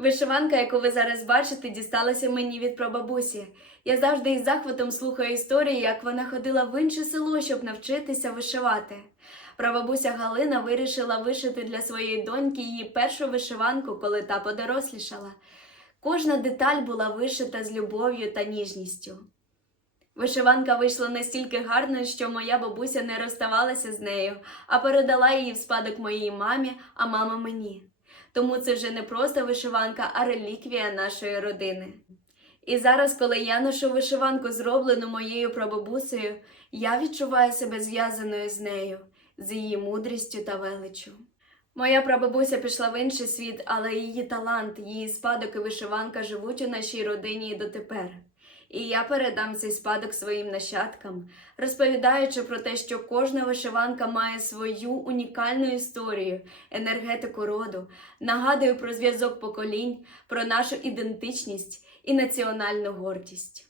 Вишиванка, яку ви зараз бачите, дісталася мені від прабабусі. Я завжди із захватом слухаю історії, як вона ходила в інше село, щоб навчитися вишивати. Прабабуся Галина вирішила вишити для своєї доньки її першу вишиванку, коли та подорослішала. Кожна деталь була вишита з любов'ю та ніжністю. Вишиванка вийшла настільки гарною, що моя бабуся не розставалася з нею, а передала її в спадок моїй мамі, а мама мені. Тому це вже не просто вишиванка, а реліквія нашої родини. І зараз, коли я ношу вишиванку, зроблену моєю прабабусею, я відчуваю себе зв'язаною з нею, з її мудрістю та величчю. Моя прабабуся пішла в інший світ, але її талант, її спадок і вишиванка живуть у нашій родині і дотепер. І я передам цей спадок своїм нащадкам, розповідаючи про те, що кожна вишиванка має свою унікальну історію, енергетику роду, нагадую про зв'язок поколінь, про нашу ідентичність і національну гордість.